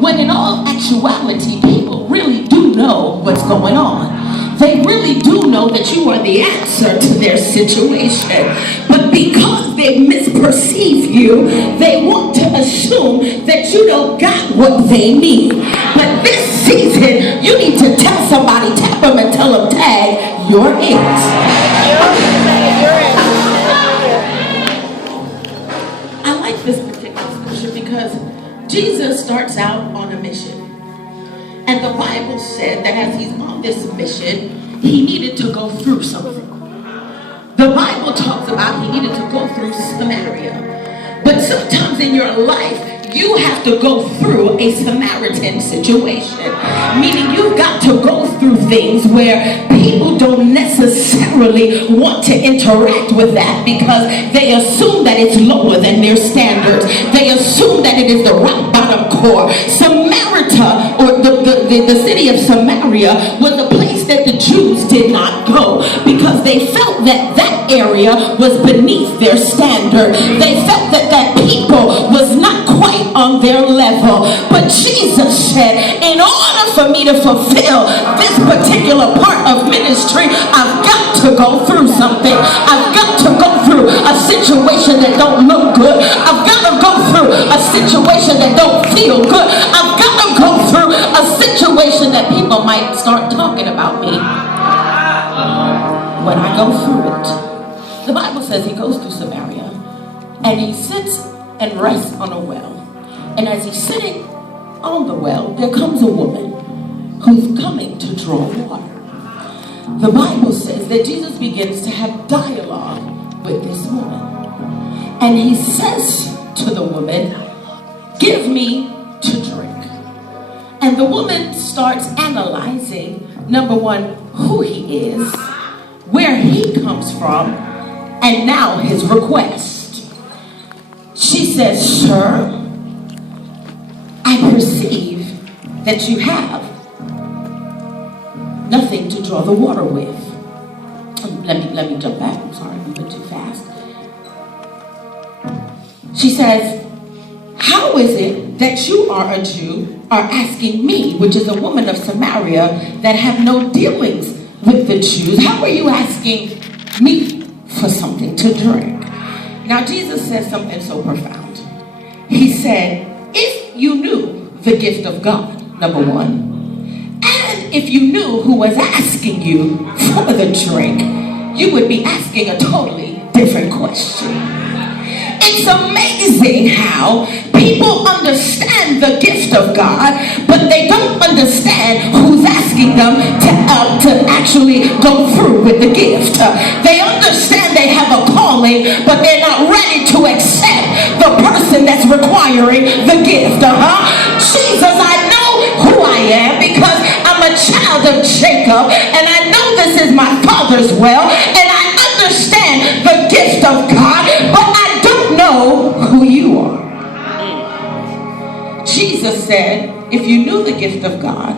when in all actuality, people really do know what's going on. They really do know that you are the answer to their situation. But because they misperceive you, they want to assume that you don't got what they need. But this season, you need to tell somebody, tap them and tell them, tag, you're it. I like this particular scripture because Jesus starts out on a mission. And the Bible said that as he's on this mission, he needed to go through something. The Bible talks about he needed to go through Samaria. But sometimes in your life, you have to go through a Samaritan situation. Meaning you've got to go through things where people don't necessarily want to interact with that because they assume that it's lower than their standards. They assume that it is the rock bottom core. Samaritan, or the city of Samaria, was a place that the Jews did not go because they felt that that area was beneath their standard. They felt that that people was not quite on their level. But Jesus said, in order for me to fulfill this particular part of ministry, I've got to go through something. I've got to go through a situation that don't look good. I've got to go through a situation that don't feel good. I've got to go through a situation that people might start talking about me when I go through it. The Bible says he goes through Samaria and he sits and rests on a well. And as he's sitting on the well, there comes a woman who's coming to draw water. The Bible says that Jesus begins to have dialogue with this woman. And he says to the woman, give me to drink. And the woman starts analyzing, number one, who he is, where he comes from, and now his request. She says, sir, I perceive that you have nothing to draw the water with. Let me jump back. I'm sorry, I went too fast. She says, how is it that you are a Jew are asking me, which is a woman of Samaria that have no dealings with the Jews, how are you asking me for something to drink? Now Jesus says something so profound. He said, if you knew the gift of God, number one, and if you knew who was asking you for the drink, you would be asking a totally different question. It's amazing how people understand the gift of God, but they don't understand who's asking them to actually go through with the gift. They understand they have a calling, but they're not ready to accept the person that's requiring the gift. Jesus, I know who I am because I'm a child of Jacob, and I know this is my father's well, and I understand the gift of God, but I don't know who you are. Jesus said, if you knew the gift of God,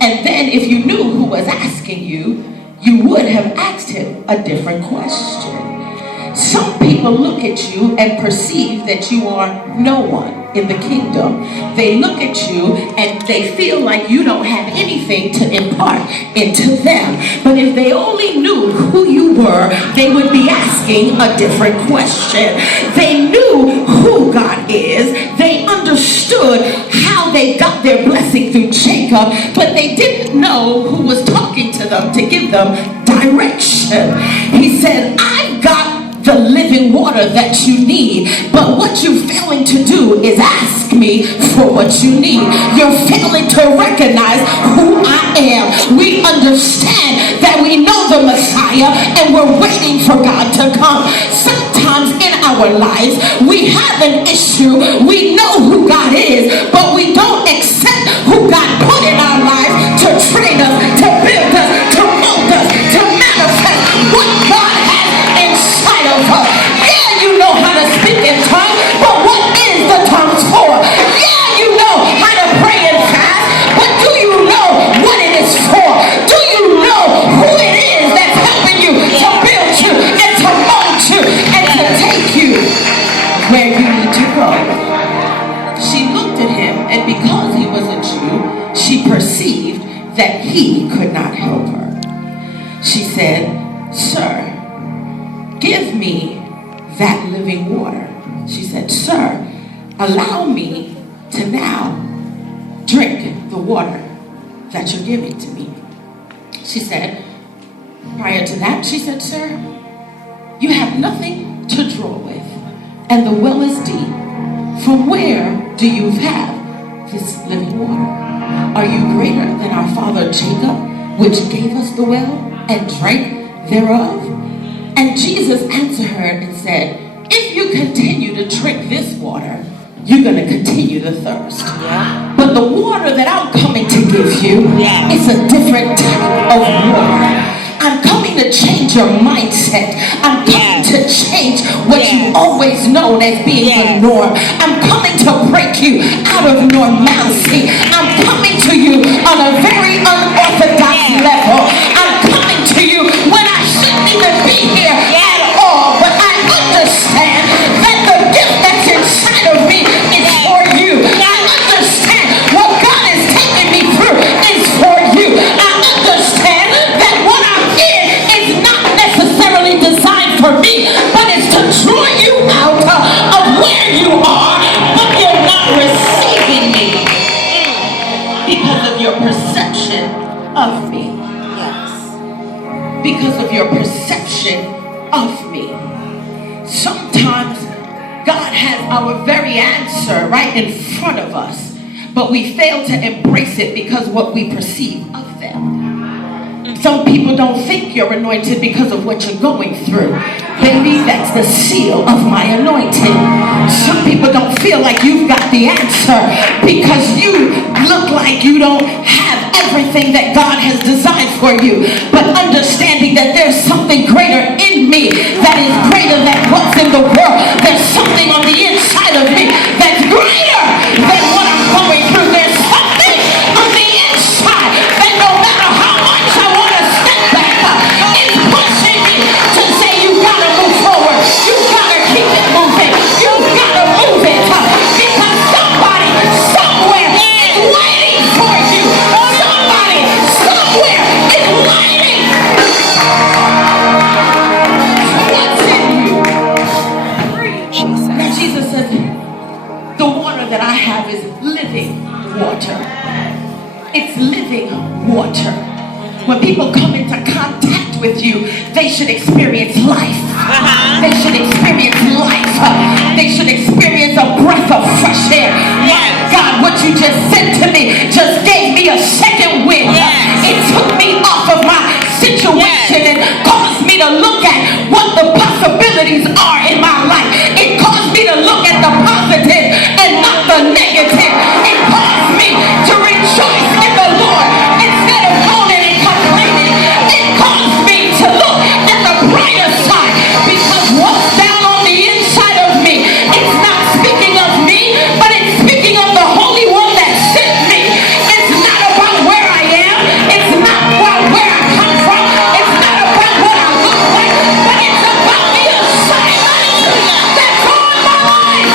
and then if you knew who was asking you, you would have asked him a different question. Some people look at you and perceive that you are no one in the kingdom. They look at you and they feel like you don't have anything to impart into them. But if they only knew who you were, they would be asking a different question. They knew who God is. They understood how they got their blessing through Jacob, but they didn't know who was talking to them to give them direction. He said, I've got the living water that you need, but what you're failing to do is ask me for what you need. You're failing to recognize who I am. We understand that we know the Messiah and we're waiting for God to come. Sometimes in our lives we have an issue. We know who God is, but we don't accept who God put in our lives to train us, to build us, to mold us, to manifest what God has inside of us. Yeah, you know how to speak in tongues, but what is the tongues for? Yeah, you know how to pray and fast, but do you know what it is for? Do you know who it is that's helping you to build you and to mold you and to take you where you need to go? She looked at him that he could not help her. She said, "Sir, give me that living water." She said, "Sir, allow me to now drink the water that you're giving to me." She said, prior to that, she said, "Sir, you have nothing to draw with, and the well is deep. From where do you have this living water? Are you greater than our father Jacob, which gave us the well and drank thereof?" And Jesus answered her and said, "If you continue to drink this water, you're going to continue to thirst. But the water that I'm coming to give you is a different type of water. I'm coming to change your mindset. I'm coming to change what you've always known as being the norm. I'm coming to break you out of normalcy. I'm coming to you on a very unorthodox level. I'm coming to you when I shouldn't even be here at all. But I understand that the gift that's inside of me is for you. I understand what God has taken me through is for you. I understand that what I'm in is not necessarily designed for me, but it's to draw you out of where you are, but you're not receiving me because of your perception of me. Because of your perception of me. Sometimes God has our very answer right in front of us, but we fail to embrace it because what we perceive of them. Some people don't think you're anointed because of what you're going through. Baby, that's the seal of my anointing. Some people don't feel like you've got the answer because you look like you don't have everything that God has designed for you. But understanding that there's something greater in me that is greater than what's in the world. There's something on the inside of me that's greater than what I'm going through. There's something on the inside that no matter how much I want to step back, it's pushing me to say you gotta move forward. You gotta keep it moving. You gotta move it because somebody somewhere is waiting for you. Somebody somewhere is waiting. What's in you? Now Jesus said, the water that I have is living water. It's living water. When people come into contact with you, they should experience life. They should experience life. They should experience a breath of fresh air. My God, what you just said to me just gave me a second wind. It took me off of my situation and caused me to look at what the possibilities are in my life. It caused me to look at the positive and not the negative. It caused me to rejoice in the Lord instead of moaning and complaining. It caused me to look at the brighter side because what's down on the inside of me, it's not speaking of me, but it's speaking of the Holy One that sent me. It's not about where I am. It's not about where I come from. It's not about what I look like, but it's about the assignment that's on my life.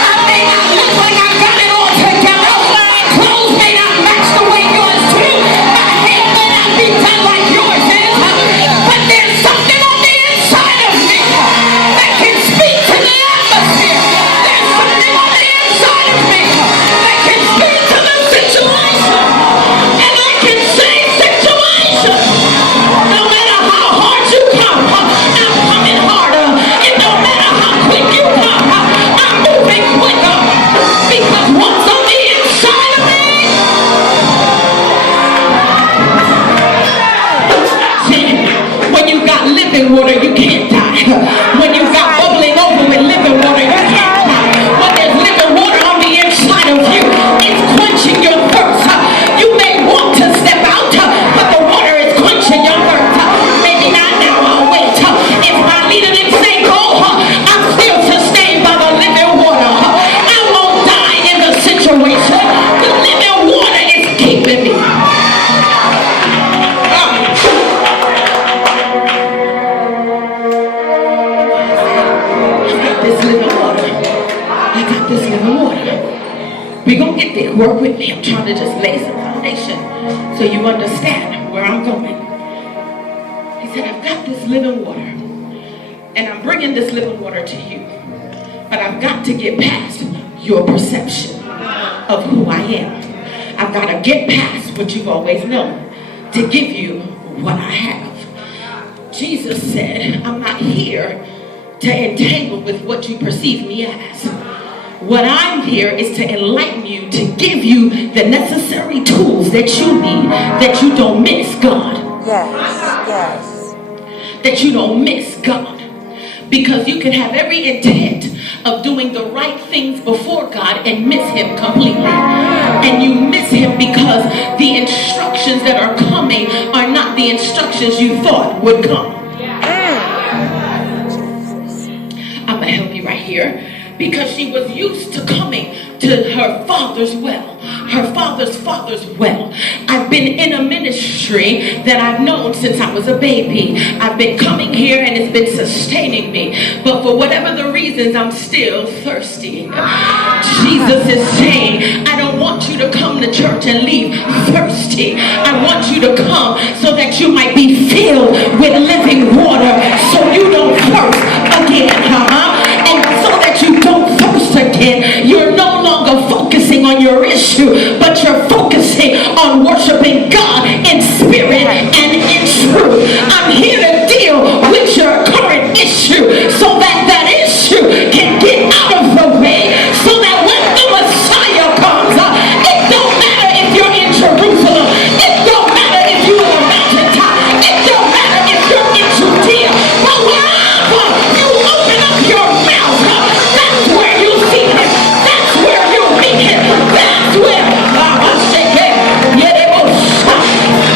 I may not look like I got it all together. My clothes may not match the way yours do. My hair may not be done like yours is. But there's something on the inside of me that can speak to the atmosphere. There's something on the inside of me that can speak to the situation. And I can say, situation, no matter how hard you come, I'm coming harder. And no matter how quick you come, I'm moving quicker. Because what's on the inside of me? When you got living water, you can't die. When you got bubbling over with living water, you can't die. When there's living water on the inside of you, it's quenching your thirst. You may want to step out, but the water is quenching your thirst. Maybe not now, I'll wait. If my leader didn't say go, I'm still sustained by the living water. I won't die in the situation. The living water is keeping me. This living water. We're gonna get there. Work with me. I'm trying to just lay some. foundation so you understand where I'm going. He said, I've got this living water, and I'm bringing this living water to you. But I've got to get past your perception of who I am. I've got to get past what you've always known to give you what I have. Jesus said, I'm not here to entangle with what you perceive me as. What I'm here is to enlighten you, to give you the necessary tools that you need, that you don't miss God. Yes. That you don't miss God. Because you can have every intent of doing the right things before God and miss him completely. And you miss him because the instructions that are coming are not the instructions you thought would come. I'm going to help you right here. Because she was used to coming to her father's well, her father's well. I've been in a ministry that I've known since I was a baby. I've been coming here and it's been sustaining me. But for whatever the reasons, I'm still thirsty. Jesus is saying, I don't want you to come to church and leave thirsty. I want you to come so that you might be filled with living water so you don't thirst again. And so that you don't thirst again, you're no longer focusing on your issue, but you're focusing on worshiping God in spirit and in truth. I'm here to deal with your current issue so that that issue can get out of the way, so that when the Messiah comes, it don't matter if you're in Jerusalem, it don't matter if you're on a mountaintop, it don't matter if you're in Judea, but wherever you open up your mouth, that's where you see him, that's where you meet him, that's where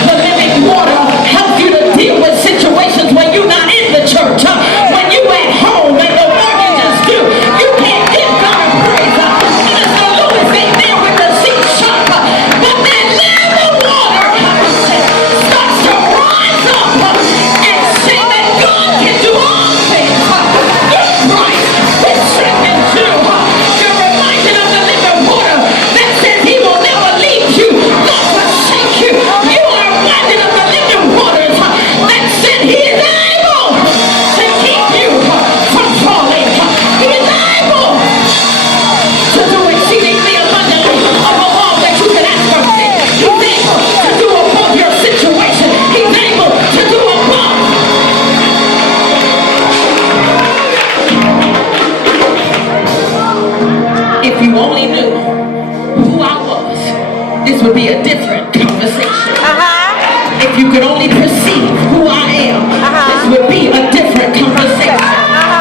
the living water helps you to deal with situations when you're not in the church, when you at home and the mortgage is due. You can't give God a praise. Minister Lewis ain't there with the seat shut, but that living water starts to rise up and say that God can do all things through Christ, which strengthens you. You're reminded of the living water that says he will never leave you nor forsake you. You are reminded of the living waters that said he is able to keep you from falling. He is able to do exceedingly abundantly above all that you can ask or think. He's able to do above your situation. He's able to do above. If you only knew who I was, this would be a different conversation. If you could only perceive who I am, this would be a different conversation.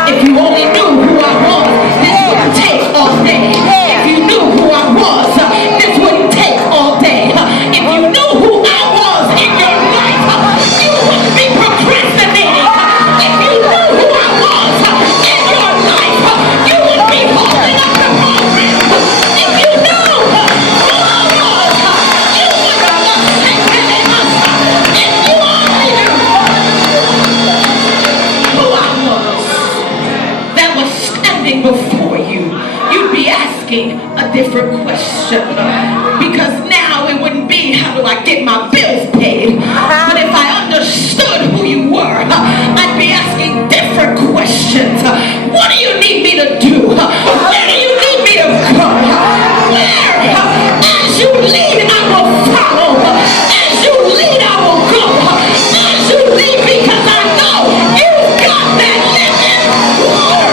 If you only knew who I was, this wouldn't take all day. If you knew who I was, this wouldn't take all day. If you knew who I was in your life, you wouldn't be procrastinating. If you knew who I was in your life, you wouldn't be holding up the program. If you knew who I was, you wouldn't have taken it. If you only knew who I was that was standing before you, you'd be asking a different question. Because now it wouldn't be, how do I get my bills paid? But if I understood who you were, I'd be asking different questions. What do you need me to do? Where do you need me to go? Where? As you lead, I will follow. As you lead, I will go. As you lead, because I know you've got that living water.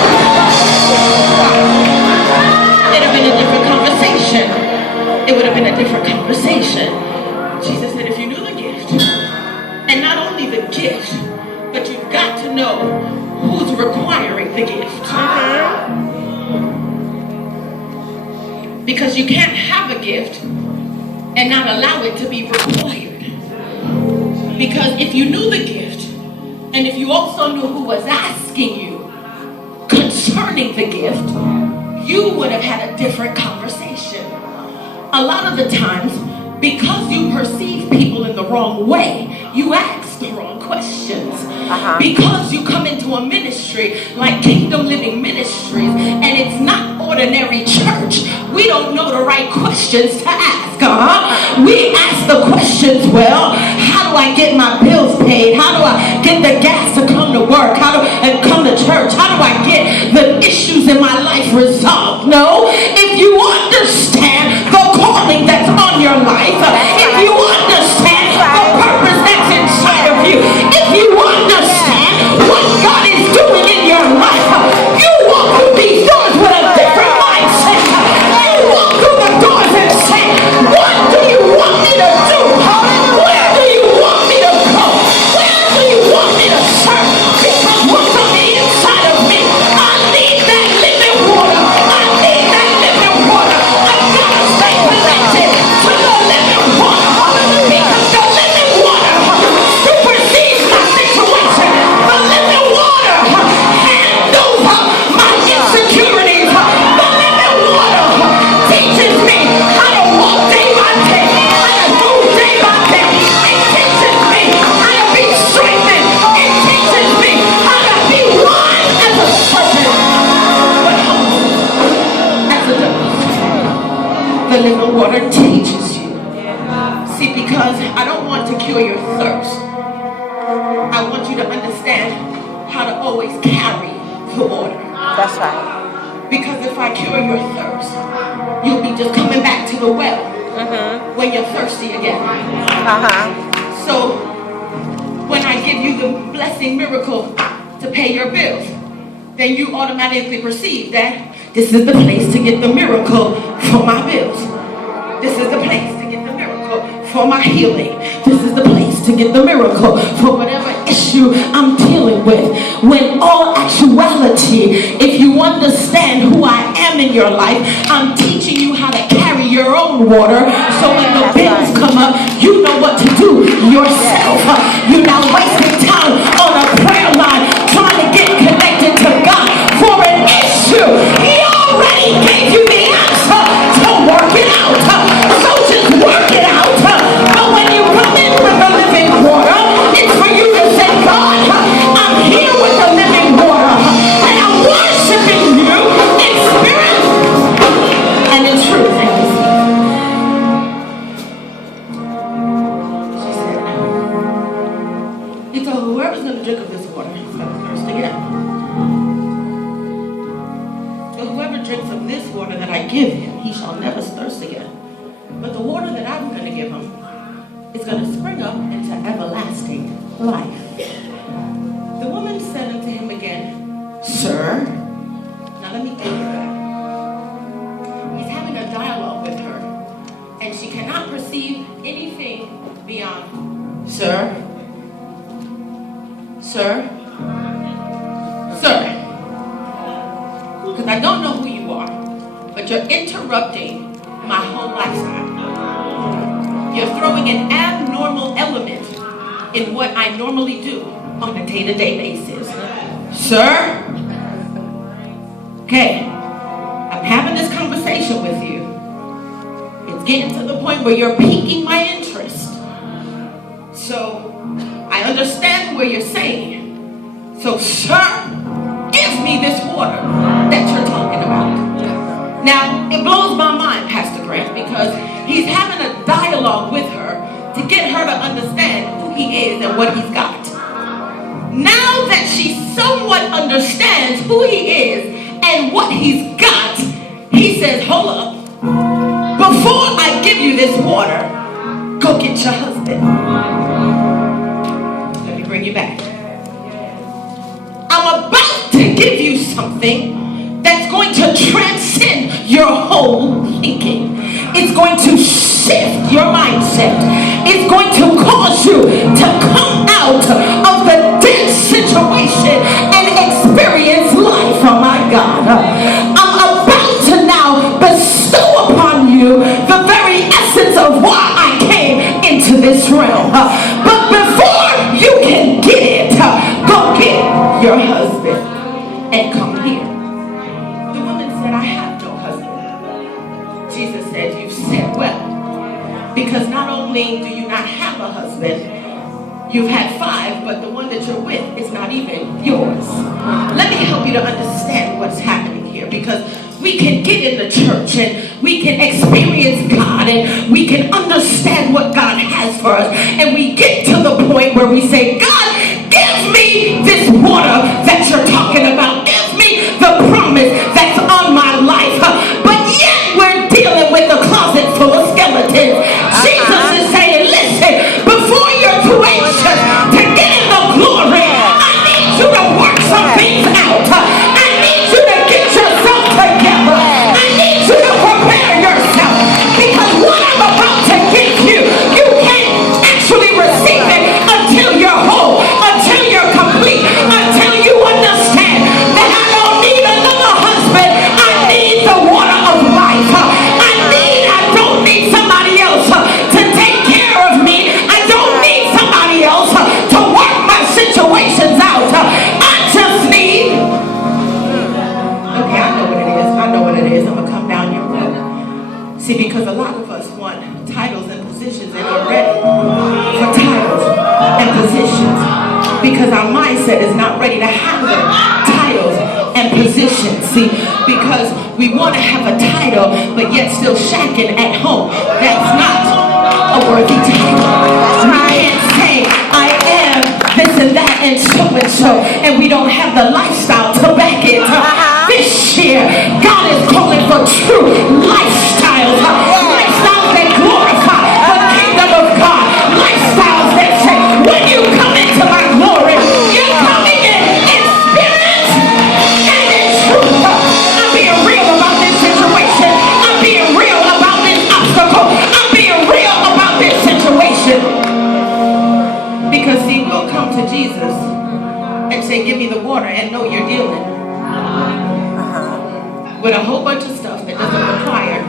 It'd have been a different conversation. It would have been a different conversation. Jesus said, if you knew the gift, and not only the gift, but you've got to know who's requiring the gift. Because you can't have a gift and not allow it to be required. Because if you knew the gift, and if you also knew who was asking you concerning the gift, you would have had a different conversation. A lot of the times, because you perceive people in the wrong way, you ask the wrong questions. Because you come into a ministry like Kingdom Living Ministries, and it's not ordinary church, we don't know the right questions to ask. we ask the questions, well, how do I get my bills paid? How do I get the gas to come to work? How do I come to church? How do I get the issues in my life resolved? No, if you understand the calling that's on your life, if you understand the purpose that's inside of you, if you understand what God is doing in your life, you walk through these doors with a different mindset. You walk through the doors and say, what do you want me to do? Where do you want me to go? Where do you want me to serve? Because what's on the inside of me, I need that living water. I need that living water. I've got to stay connected to the living water. Because the living water supersedes my situation. The living water handles my insecurities. The living water teaches me how to walk day by day, how to move day by day. It teaches me how to be strengthened. It teaches me how to be one as a serpent, but humble as a dove. The living water teaches you. See, because I don't want to cure your thirst. I want you to understand how to always carry the water. That's right. Because if I cure your thirst, you'll be just coming back to the well when you're thirsty again. So when I give you the blessing miracle to pay your bills, then you automatically perceive that this is the place to get the miracle for my bills. This is the place to get the miracle for my healing. This is the place to get the miracle for whatever issue I'm dealing with. When all actuality, if you understand who I am in your life, I'm teaching you how to carry your own water. So when the bills come up, you know what to do yourself. You're not wasting time on a prayer line trying to get connected to God for an issue. He already gave you the answer to work it out. So just work it out. But when you come in with the living water, it's for you to say, God, I'm here with the living water, and I'm worshiping you in spirit and in truth. She said, he told whoever's going to drink of this water is going to thirst again. But whoever drinks of this water that I give him, he shall never thirst again. But the water that I'm going to give him is going to spring up into everlasting life. The woman said unto him again, Sir. Now let me take you back. He's having a dialogue with her, and she cannot perceive anything beyond, Sir. Sir. Sir. Because I don't know who you are, but you're interrupting my whole lifestyle. You're throwing an abnormal element in what I normally do on a day-to-day basis. Sir? Okay, I'm having this conversation with you. It's getting to the point where you're piquing my interest. So, I understand what you're saying. So, sir, give me this water that you're talking about. Now, it blows my mind, Pastor Grant, because he's having a dialogue with her to get her to understand who he is and what he's got. Now that she somewhat understands who he is and what he's got, he says, hold up. Before I give you this water, go get your husband. Let me bring you back. I'm about to give you something that's going to transcend your whole thinking. It's going to shift your mindset. It's going to cause you to come out of the dense situation and experience life. Oh my God. I'm about to now bestow upon you the very essence of why I came into this realm. But before you can get it, go get your husband and come here. The woman said, I have no husband. Jesus said, you said well. Because not only do you not have a husband, you've had 5, but the one that you're with is not even yours. Let me help you to understand what's happening here, because we can get in the church and we can experience God and we can understand what God has for us. And we get to the point where we say, God, give me this water that you're talking about. Give me the promise that's on my life. But yet we're dealing with a closet full of skeletons. Jesus is saying, listen, before you're too anxious to get in the glory, I need you to work some things out. I need you to get yourself together. I need you to prepare yourself, because what I'm about to give you, you can't actually receive it until you're whole, until you're complete, until you understand that I don't need another husband. I need the water of life. I don't need somebody else to take care of me. I don't need somebody else to work my situations out. I just need. Okay, I know what it is. I know what it is. I'm gonna come down your road. See, because a lot of us want titles and positions, and we're ready for titles and positions because our mindset is not ready to handle titles and positions. See, because we want to have a title but yet still shacking at home. That's not a worthy title. We can't say I am this and that and so, and we don't have the lifestyle to back it. This year, God is calling for true lifestyles. Lifestyles that glorify the kingdom of God. Lifestyles that say, when you come into my glory, you're coming in spirit and in truth. I'm being real about this situation. I'm being real about this obstacle. I'm being real about this situation. Because see, we'll come to Jesus and say, give me the water, and know you're dealing with a whole bunch of stuff that doesn't require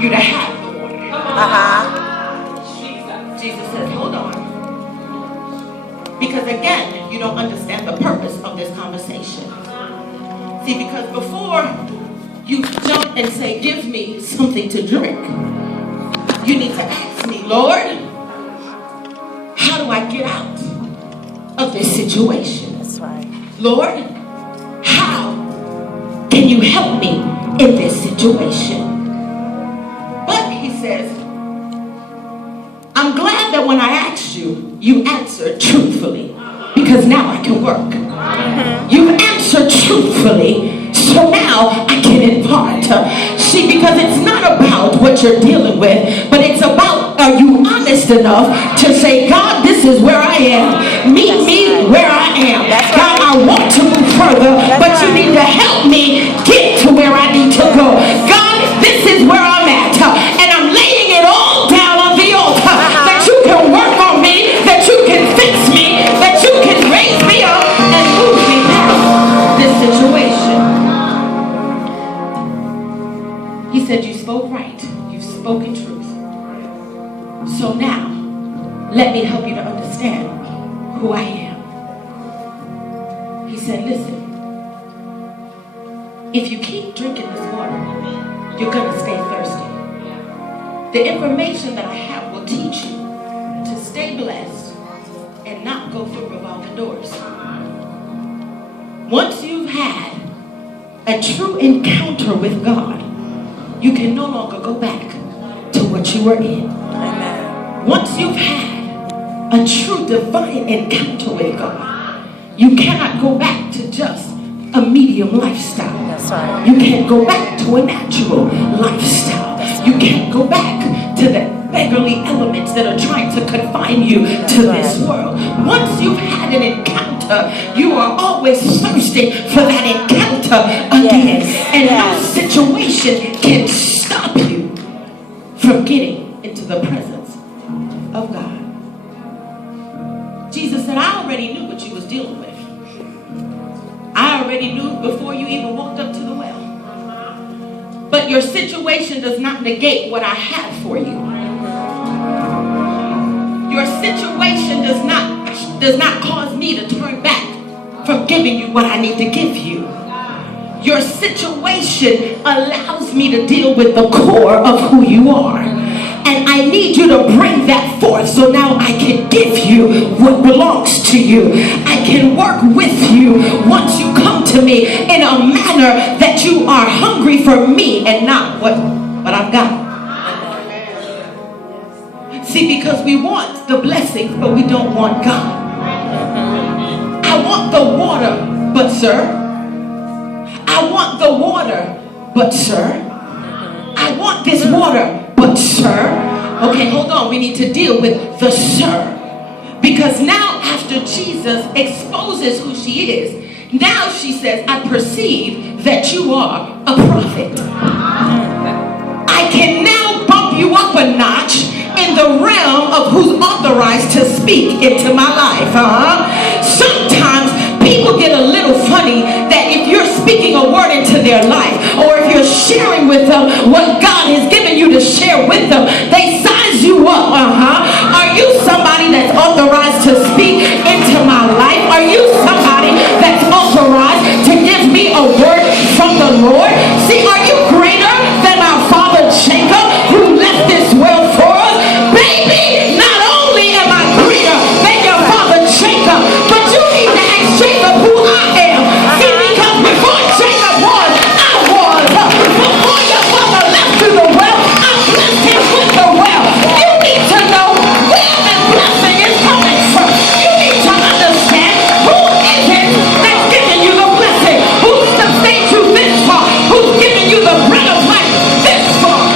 you to have the water. Jesus says, hold on. Because again, you don't understand the purpose of this conversation. See, because before you jump and say, give me something to drink, you need to ask me, Lord, how do I get out of this situation? That's right. Lord, how can you help me in this situation? But he says, I'm glad that when I asked you, you answered truthfully, because now I can work. You answered truthfully, so now I can impart. See, because it's not about what you're dealing with, but it's about, are you honest enough to say, God, this is where I am. Meet me where I am. God, I want to move further, but you need to help me get to where I need to go. God, this is where I'm at, and I'm laying it all down on the altar, that you can work on me, that you can fix me, that you can raise me up and move me past this situation. He said, you spoke right. You've spoken truth. So now, let me help you to understand who I am. He said, listen, if you keep drinking this water, you're going to stay thirsty. The information that I have will teach you to stay blessed and not go through revolving doors. Once you've had a true encounter with God, you can no longer go back to what you were in. Amen. Once you've had a true divine encounter with God, you cannot go back to just a medium lifestyle. That's right. You can't go back to a natural lifestyle. You can't go back to the beggarly elements that are trying to confine you to this world. Once you've had an encounter, you are always thirsty for that encounter again. And no situation can stop you from getting into the presence of God. Jesus said, I already knew what you was dealing with. I already knew before you even walked up to the well. But your situation does not negate what I have for you. Your situation does not cause me to turn back from giving you what I need to give you. Your situation allows me to deal with the core of who you are. And I need you to bring that forth so now I can give you what belongs to you. I can work with you once you come to me in a manner that you are hungry for me and not what I've got. See, because we want the blessings, but we don't want God. I want the water, but sir. I want the water, but sir. I want this water, but sir. Okay, hold on. We need to deal with the sir. Because now after Jesus exposes who she is, now she says, I perceive that you are a prophet. I can now bump you up a notch in the realm of who's authorized to speak into my life. Sometimes people get a little funny that if you're speaking a word into their life, or if you're sharing with them what God has given you to share with them, they size you up. Are you somebody that's authorized to speak into my life? Are you somebody that's authorized to give me a word from the Lord? See, are you greater than our father Jacob, who left this world for us? Baby, not only am I greater than your father Jacob, but you need to ask Jacob who I am. See, because before Jacob was, I was. Before your father left to the well, I blessed him with the well. You need to know where this blessing is coming from. You need to understand who is it that's giving you the blessing, who sustains you this far, who's giving you the bread of life this far.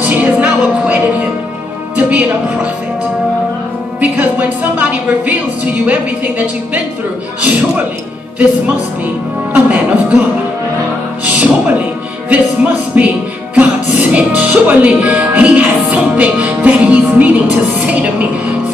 She has now equated him to being a prophet. Because when somebody reveals to you everything that you've been through, surely this must be a man of God. Surely this must be God sent. Surely he has something that he's needing to say to me.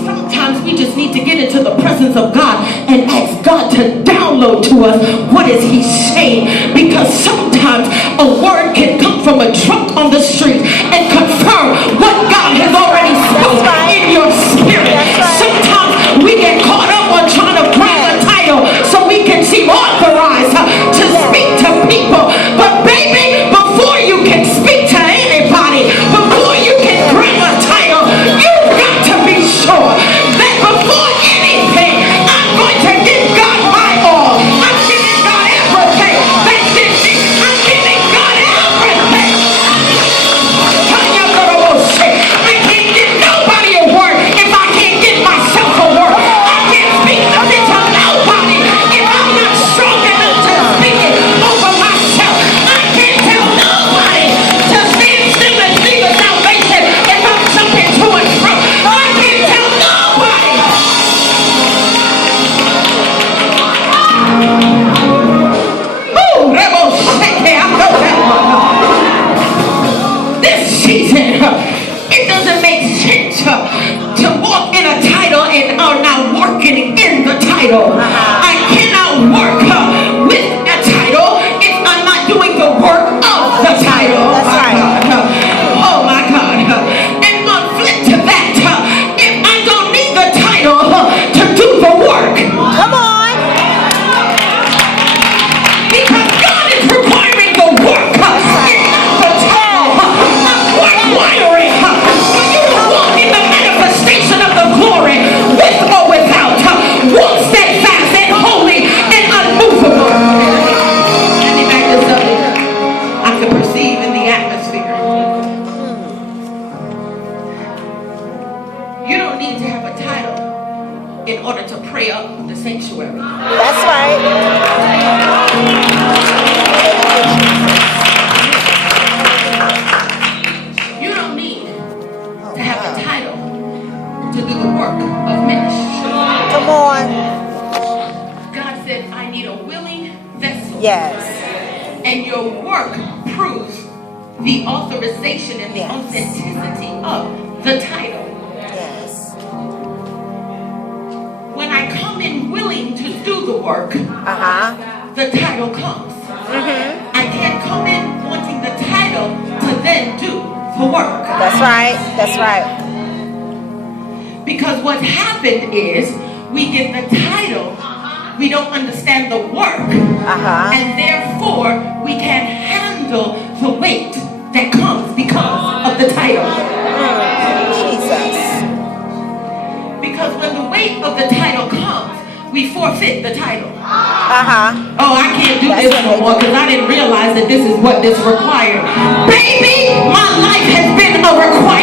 Sometimes we just need to get into the presence of God and ask God to download to us what is he saying. Because sometimes a word can come from a drunk on the street and confirm what God has already spoken in your spirit. Sometimes we get caught up on trying to grab a title so we can seem authorized to speak to people. But baby, before you can speak to anybody, before you can grab a title, you've got to be sure that before anything, I'm going to give God my all. I'm giving God everything that's in me. I'm giving God everything. I can't give nobody a word if I can't give myself a word. I can't speak nothing to nobody if I'm not strong enough to speak it over myself. I can't tell nobody to stand still and see the salvation if I'm jumping to and fro. I can't tell nobody. Ooh, Rebel Shake, I know that one. This season, it doesn't make sense to walk in a title and are now working in the title. I cannot work with a title if I'm not doing the work of the title. That's right. Oh my God. And on flip to that, if I don't need the title to do the work, Come on. because God is requiring the work. It's not the title. I'm requiring for you to walk in the manifestation of the glory, with or without. Walk steadfast and holy and unmovable. Let me back this up. I can perceive in the atmosphere. You don't need to have a title in order to pray up the sanctuary. That's right. You don't need to have a title to do the work of ministry. Come on. God said, I need a willing vessel. Yes. And your work proves the authorization and the Yes. authenticity of the title. Yes. When I come in willing to do the work, the title comes. I can't come in wanting the title to then do the work. That's right. That's right. Because what happened is we get the title, we don't understand the work, and therefore we can't handle the weight that comes because of the title. Jesus. Because Oh, I can't do this no more because I didn't realize that this is what this required. Baby, my life has been a requirement.